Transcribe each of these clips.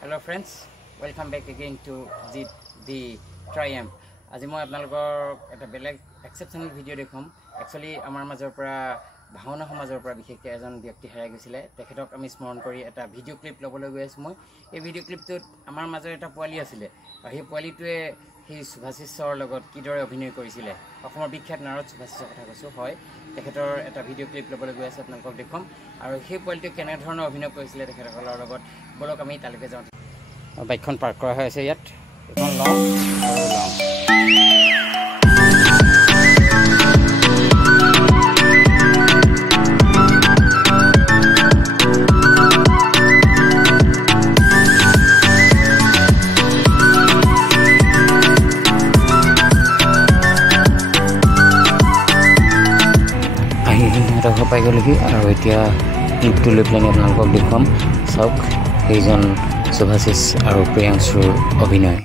Hello friends, welcome back again to the Triumph. আজি মই আপোনালোকৰ এটা বেলেগ এক্সেপশনাল ভিডিও দেখুৱাম। একচুয়ালি আমাৰ মাজৰ পৰা ভাওনা সমাজৰ পৰা বিশেষকৈ এজন ব্যক্তি হেৰাই গৈছিলে। তেখেতক আমি স্মৰণ কৰি এটা ভিডিও ক্লিপ ল'বলৈ গৈ আছোঁ। মই এই ভিডিও ক্লিপটোত আমাৰ মাজৰ এটা পোৱালি আছিলে আৰু সেই পোৱালিটোৱে সেই সুভাষিছৰ লগত কিদৰে অভিনয় কৰিছিলে। অসমৰ বিখ্যাত নাৰদ সুভাষিছৰ কথা কৈছোঁ। হয়, তেখেতৰ এটা ভিডিও ক্লিপ ল'বলৈ গৈ আছে, আপোনালোকক দেখুৱাম। আৰু সেই পোৱালিটোৱে কেনেধৰণৰ অভিনয় কৰিছিলে তেখেতসকলৰ লগত, বলক আমি তালৈকে যাওঁ। বাইকখন পাৰ্ক কৰা হৈ আছে ইয়াত, এখন লওঁ আৰু লওঁ। আহি পাই গ'লহি আৰু এতিয়া ক্লিপটো লৈ পেলাই আপোনালোকক দেখুৱাম। চাওক সেইজন সুভাষিছ আৰু প্ৰিয়াংশুৰ অভিনয়।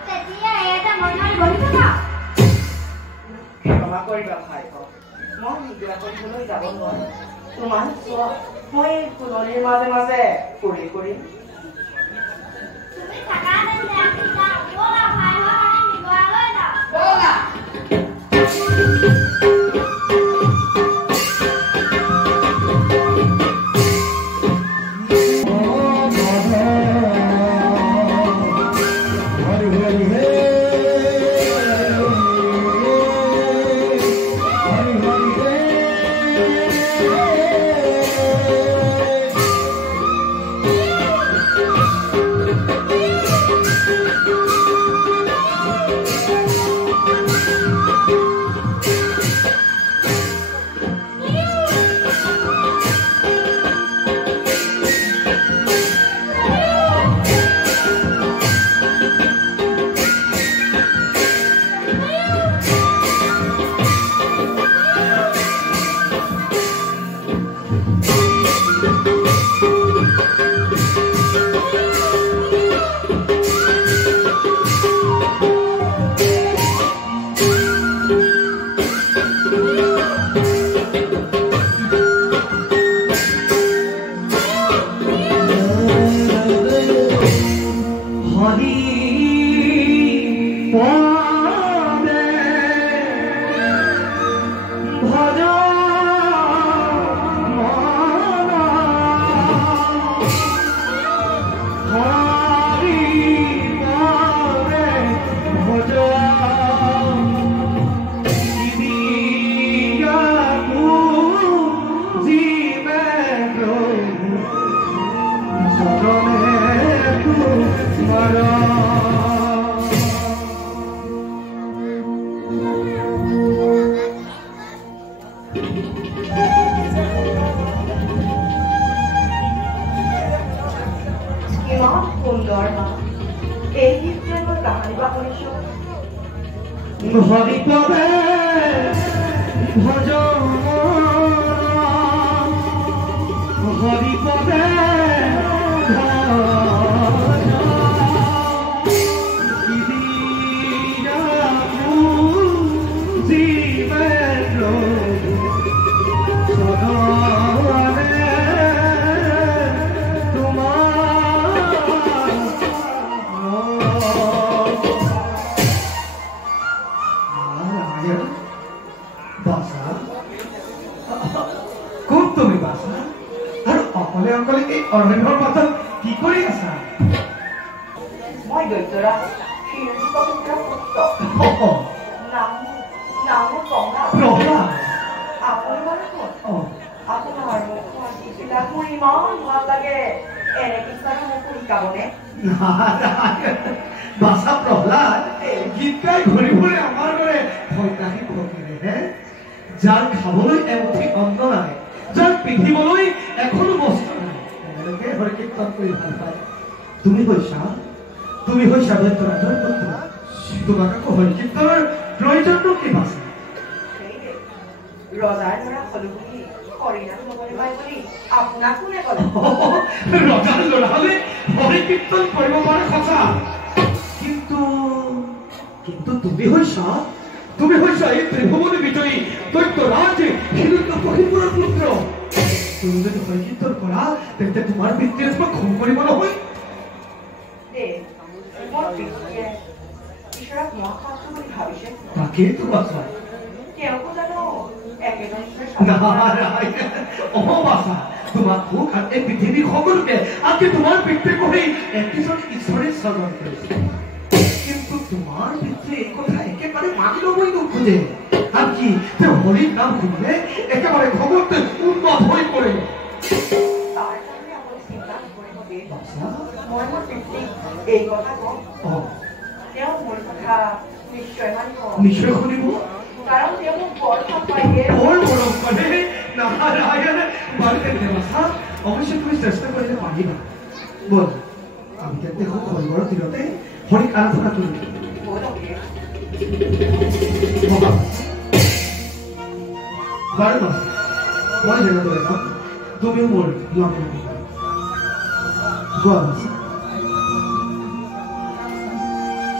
Jadi, ক্ষমা কৰিবা ভাই মই নিদিয়া কৰিবলৈ যাব নোৱাৰো তোমাৰ চোৱা মই ফুলনিৰ মাজে মাজে ফুৰি ফুৰিম তুমি থাকা নেকি আমি যাওঁ ব'লা ভাই আমি নিগৰালৈ যাওঁ ব'লা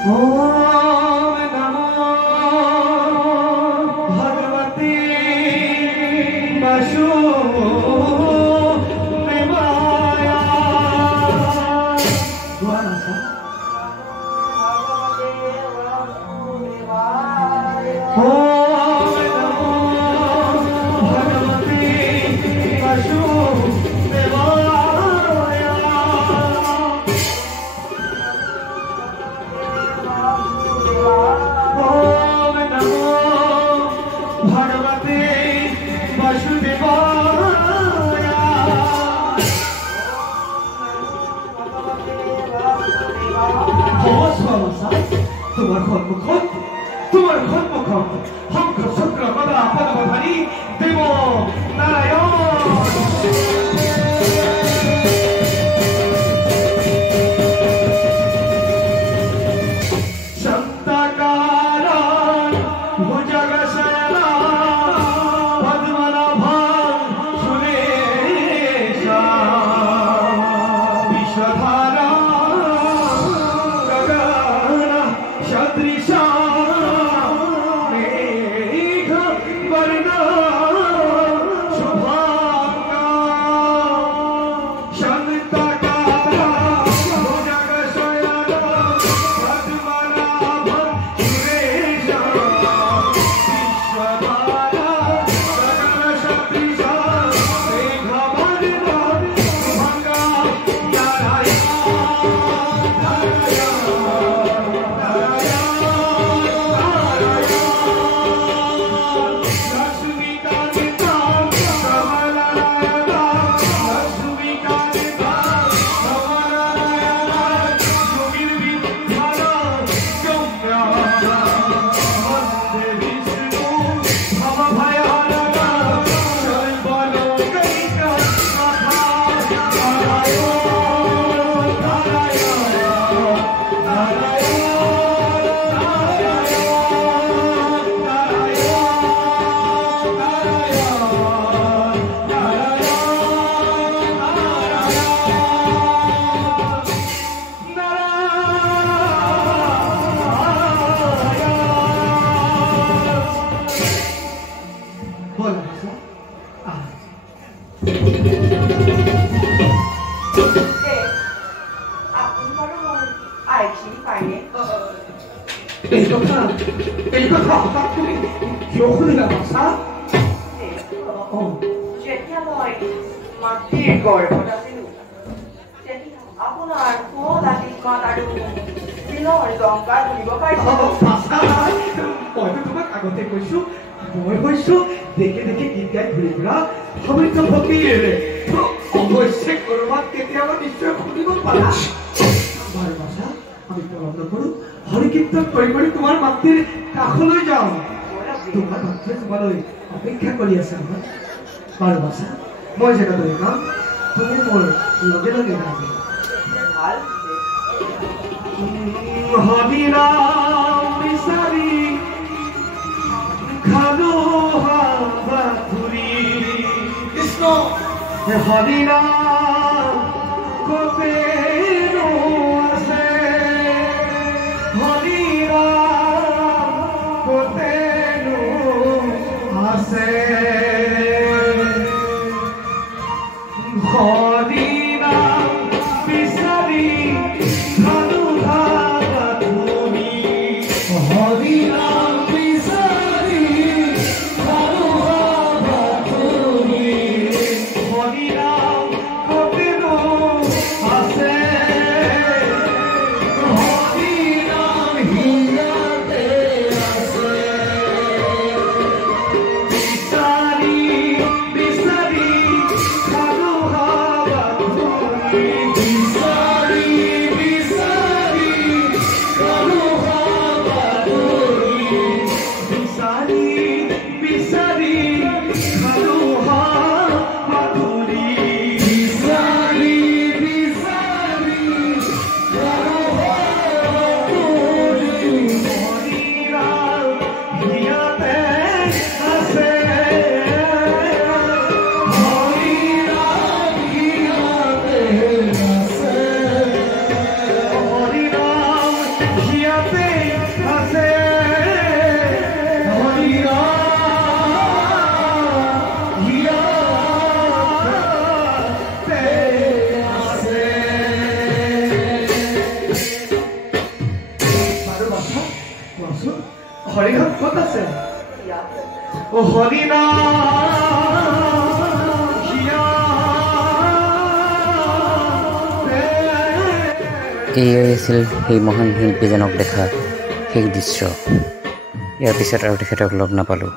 Om Namo সন্মুখত তোমাৰ সন্মুখত শংখ চক্ৰ গদা পদ্মধাৰী দেৱ নাৰায়ণ এই কথা হঠাৎ তুমি কিয় শুনিলা বাছা যেতিয়া মই মাতৃৰ গৰ্ভত আছিলো তেতিয়া আপোনাৰ কোন আশীৰ্বাদ আৰু দিনৰ জংকাৰ শুনিব পাৰিছিলো মইতো তোমাক আগতে কৈছো মই কৈছো দেখে দেখে গীত গাই ঘূৰি ফুৰা সমিত ফকীৰ অৱশ্যে কৰবাত কেতিয়াবা নিশ্চয় শুনিব পাৰা বাৰু বাছা আমি পলম নকৰো হৰি কীৰ্তন কৰি কৰি তোমাৰ মাতৃৰ কাষলৈ যাওঁ তোমাৰ মাতৃয়ে তোমালৈ অপেক্ষা কৰি আছে নহয় বাৰু বাছা মই যেনেদৰে গাম তুমি মোৰ লগে লগে গাবি ভাল হৰি নাম বিচাৰি খালো হাবাথুৰি কৃষ্ণ হৰি নাম কতে আছে হৰি নাম কতে আছে হৰি নাম বিচাৰি খালো হাবাথুৰি হৰি নাম বিচাৰি খালো হাবাথুৰি হৰি নাম কতে আছে হৰি নাম হিয়াতে আছে বিচাৰি বিচাৰি খালো হাবাথুৰি বিচাৰি বিচাৰি খালো হাবাথুৰি বিচাৰি বিচাৰি খালো হাবাথুৰি বিচাৰি বিচাৰি খালো হাবাথুৰি হৰি নাম হিয়াতে আছে হৰি নাম হিয়াতে আছে হৰি নাম হিয়াতে আছে হৰি নাম হিয়াতে আছে বাৰু বাছা কোৱাচোন হৰি নাম ক'ত আছে ইয়াত হৰি নাম হিয়াতে এয়াই আছিল সেই মহান শিল্পীজনক দেখা শেষ দৃশ্য ইয়াৰ পিছত আৰু তেখেতক লগ নাপালোঁ